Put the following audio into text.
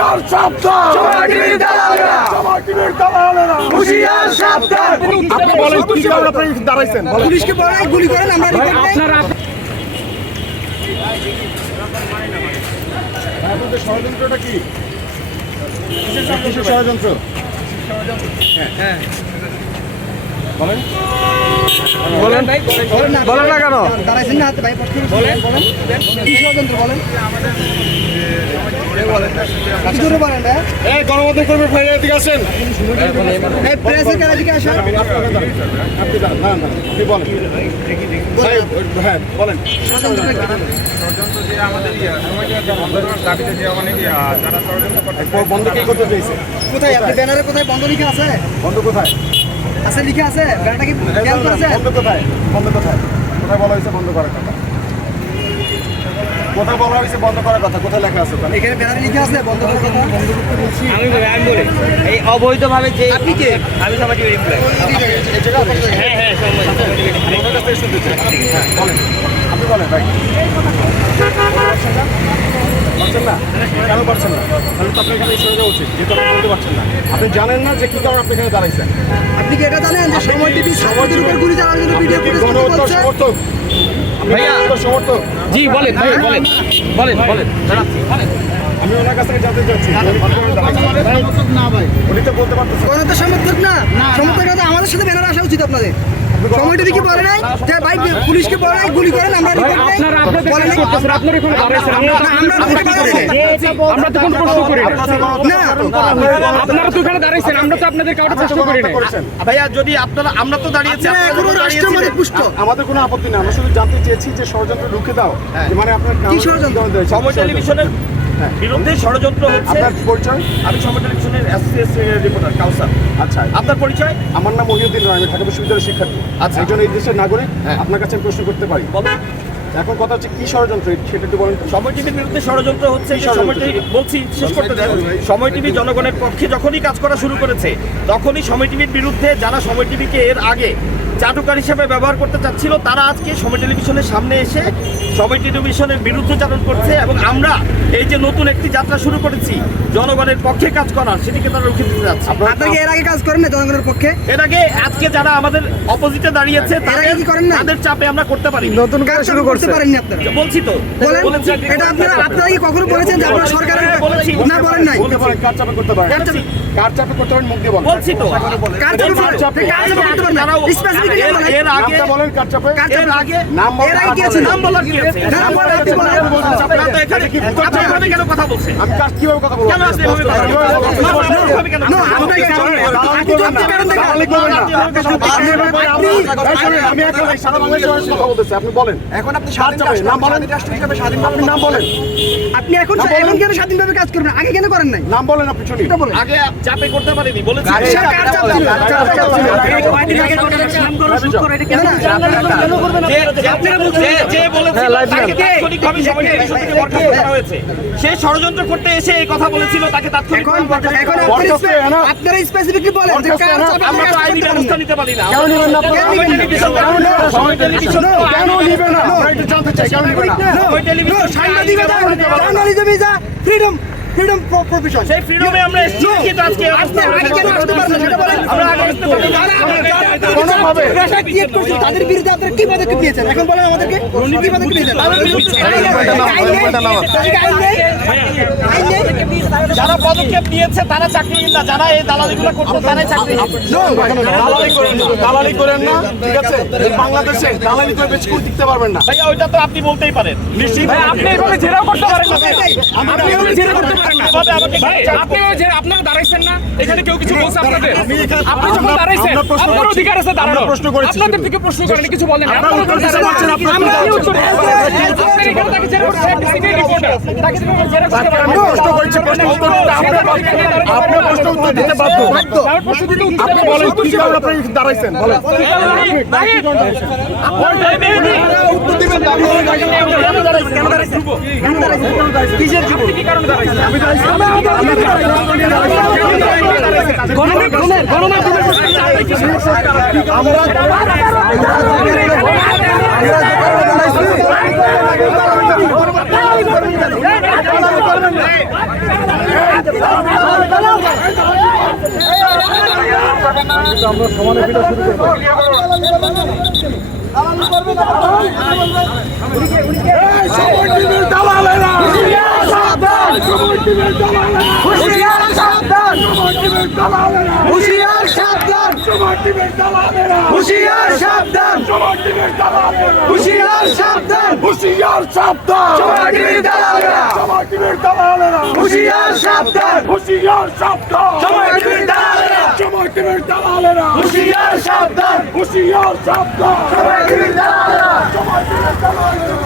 হুঁশিয়ার সাবধান, হুঁশিয়ার সাবধান। আপনি বলেন কি কারণে আপনি দাঁড়াইছেন? পুলিশকে বলেন গুলি করেন, আমরা আপনাদের ষড়যন্ত্রটা কি? কিসের ষড়যন্ত্র? হ্যাঁ বলেন বলেন বলেন না কেন দাঁড়াইছেন না হাতে ভাই, বলেন কি ষড়যন্ত্র বলেন, কি জোরে বলেন ভাই? এই গণমাধ্যম কর্মী ভাই এদিকে আসেন। এই প্রেসের কাছে এদিকে আসেন। আপনি দাঁড়ান, আপনি বলেন ভাই, হ্যাঁ বলেন। ষড়যন্ত্রটা কি? ষড়যন্ত্র যে আমাদের দাবিতে যে অনেক যারা ষড়যন্ত্র করতে বন্ধ কে করতে চাইছে? কোথায় আপনি ব্যানারে কোথায় বন্ধ লিখা আছে? বন্ধ কোথায়? আছে লিখা আছে, ব্যানারটা কি খেয়াল করেছেন? বন্ধ কোথায়? বন্ধ কোথায়? কোথায় বলা হয়েছে বন্ধ করার কথা? কোথায় বলা হয়েছে বন্ধ করার কথা? কোথায় লেখা আছে ওখানে? এখানে ব্যানারে লিখা আছে বন্ধ করার কথা। আমি বলি এই অবৈধভাবে যে আপনি কে? আমি সমাজে রিপ্লাই এই জায়গায়? হ্যাঁ আপনার কাছ থেকে শুনতে চাই। হ্যাঁ বলেন, আপনি বলেন ভাই। পারছেন না? কেন পারছেন না? তাহলে তো আপনার এখানে এসে যাওয়া উচিত, যেহেতু আপনি বলতে পারছেন না। আপনি জানেন না যে কী কারণে আপনি এখানে দাঁড়াইছেন? আপনি কি এটা জানেন যে সময় টিভি ছাত্রদের উপর গুলি চালানোর জন্য ভিডিও ফুটেজ গণ হত্যার করছে? সমর্থক, ভাইয়া। সমর্থক। জি বলেন ভাই বলেন আমি ওনার কাছ থেকে জানতে চাচ্ছি না ভাই, উনি তো বলতে পারতেছেন। কোনো তো সমর্থক না, সমর্থক না, আমাদের সাথে ব্যানার আসা উচিত আপনাদের। সময় টিভি কি বলে নাই যে ভাই পুলিশকে বলে নাই গুলি করেন, আমরা রিপোর্ট দেই? বলে নাই? আমরা তো কোনো প্রশ্ন করি না না, আপনারা তো এখানে দাঁড়াইছেন, আমরা তো আপনাদের কাউকে প্রশ্ন করি না ভাইয়া যদি আপনারা আমরা তো দাঁড়িয়েছি আপনারা এখনো রাষ্ট্রপতি পুষ্ট। আমাদের কোনো আপত্তি নেই, আমরা শুধু জানতে চেয়েছি যে ষড়যন্ত্র রুখে দাও। যে মানে আপনার কি ষড়যন্ত্র? সময় টেলিভিশনের বিরুদ্ধে ষড়যন্ত্র হচ্ছে। আপনার পরিচয়? আমি সময় টেলিভিশনের এসসিএস রিপোর্টার কাউসার। আচ্ছা, আপনার পরিচয়? আমার নাম মহিউদ্দিন রায়, আমি ঢাকা বিশ্ববিদ্যালয়ের শিক্ষার্থী। আচ্ছা। একজন এই দেশের নাগরিক। আপনার কাছে আমি প্রশ্ন করতে পারি? বলুন। এখন কথা হচ্ছে কি ষড়যন্ত্র সেটা একটু বলেন তো। সময় টিভির বিরুদ্ধে ষড়যন্ত্র হচ্ছে যে ষড়যন্ত্র? সময় টিভি বলছি শেষ করতে দেন। সময় টিভি জনগণের পক্ষে যখনই কাজ করা শুরু করেছে তখনই সময় টিভির বিরুদ্ধে যারা সময় টিভিকে এর আগে চাটুকার হিসেবে ব্যবহার করতে চাচ্ছিল তারা আজকে সময় টেলিভিশনের সামনে এসে সময় টেলিভিশনের বিরুদ্ধচারণ করছে এবং আমরা এই যে নতুন একটি যাত্রা শুরু করেছি জনগণের পক্ষে কাজ করার, সেটিকে তারা রুখে দিতে যাচ্ছে। আপনারা কি এর আগে কাজ করেন না জনগণের পক্ষে? এর আগে আজকে যারা আমাদের অপোজিটে দাঁড়িয়েছে আগে কি করেন না? তাদের চাপে আমরা করতে পারি। নতুন কাজ শুরু করতে পারেননি আপনারা? বলছি তো বলেন, বলেছি। এটা আপনারা কি কখনো বলেছেন যে আপনারা সরকারের বলেছি। না বলেন নাই? বলতে পারেন কার চাপে করতে পারেন? কার চাপে করতে পারেন মুখ দিয়ে বলেন। বলছি তো কার চাপে করতে পারেন না? স্পেসিফিকলি বলেন। এর আগে নামটা বলেন কার চাপে? এর আগে নাম বলেন। এর আগে কি আছে? নাম বলার কি আছে? নাম বলার কি বলেন? আপনারা তো এখানে আপনি এভাবে কেন কথা বলছেন? আমি কার কিভাবে কথা বলবো? কেন আপনি এভাবে কথা বলছেন? এভাবে কেন না, আপনাকে আপনি তো আপনি কারণ দেখেন। আমি এখন সারা বাংলাদেশের কথা বলতেছি, আপনি বলেন। এখন আপনি কার চাপে? নাম বলেন। আপনি নাম বলেন। আপনি এখন কেন স্বাধীনভাবে কাজ করবেন, আগে কেন করেন নাই? নাম বলেন আপনি শুনি। এটা বলেন। আগে চাপে করতে পারিনি বলেছি। কার চাপ ছিল? যে বলেছিল তাকে তাৎক্ষণিকভাবে সময় টেলিভিশন থেকে বরখাস্ত করা হয়েছে। সে ষড়যন্ত্র করতে এসে এই কথা বলেছিল, তাকে তাৎক্ষণিকভাবে বরখাস্ত এখন করা হয়েছে। আপনারা স্পেসিফিকলি বলেন যে কার চাপে আমরা তো আইনি ব্যবস্থা নিতে পারি না। কেন নেবেন না আপনারা? সময় টেলিভিশন সময় টেলিভিশন কেন নেবেন না? আমরা একটু জানতে চাই, কেন নেবেন না? সময় টেলিভিশন সাংবাদিকতা, journalism is a freedom profession. সেই ফ্রিডমে আমরা এসেছি, কিন্তু আজকে আপনি আগে কেন আসতে পারেন না সেটা বলেন। আমরা আগে আসতে পারি না। কোনোভাবে। প্রেশার ক্রিয়েট করছেন, তাদের বিরুদ্ধে আপনারা কি পদক্ষেপ নিয়েছেন এখন বলেন আমাদেরকে, কি পদক্ষেপ নিয়েছেন? যারা পদক্ষেপ নিয়েছে তারা চাকরিহীন না, যারা এই দালালিগুলো করতো তারাই চাকরিহীন। দালালি করেন না, ঠিক আছে? এই বাংলাদেশে দালালি করে বেশি করে দিতে পারবেন না। ভাইয়া ওইটা তো আপনি বলতেই পারেন। নিশ্চিত ভাই আপনি এভাবে জেরাও করতে পারেন না ভাই। আপনি এভাবে জেরা করতে পারেন না এভাবে আমাকে ভাই। আপনি এভাবে জেরা, আপনারা দাঁড়াইছেন না, এখানে কেউ কিছু বলছে আপনাদের? আপনি যখন আমরা দাঁড়াইছেন প্রশ্ন আপনার করছি। অধিকার আছে দাঁড়ানোর। আমরা প্রশ্ন করেছি। আপনাদের থেকে প্রশ্ন করেন, কিছু বলেন না। আপনারা উত্তর দিতে পারছেন না, আপনারা আমরা কি উত্তর উত্তর দেব? আপনি এখানে তাকে জেরা করতে পারেন, সিনিয়র রিপোর্টার তাকে জেরা করতে পারেন। আমি প্রশ্ন করেছি, প্রশ্ন উত্তর দিতে আপনার প্রশ্ন উত্তর দিতে বাধ্য। তার প্রশ্ন দিতে উত্তর আপনি বলেন কি কারণে আপনি দাঁড়াইছেন? বলেন। উত্তর দিবেন না, আপনি কিসের যুব? কি কারণে দাঁড়াইছেন? আমি আমরা আমরা সমানে ভিডিও শুরু করবো। হুঁশিয়ার সাবধান, হুঁশিয়ার সাবধান, হুঁশিয়ার সাবধান, হুশিয়ার সাবধান, সমাজের দালালেরা, সমাজের দালালেরা, হুঁশিয়ার সাবধান, হুশিয়ার সাবধান, সমাজের দালালেরা, সমাজের দালালেরা, হুঁশিয়ার সাবধান, হুশিয়ার সাবধান, সমাজের দালালেরা, সমাজের দালালেরা।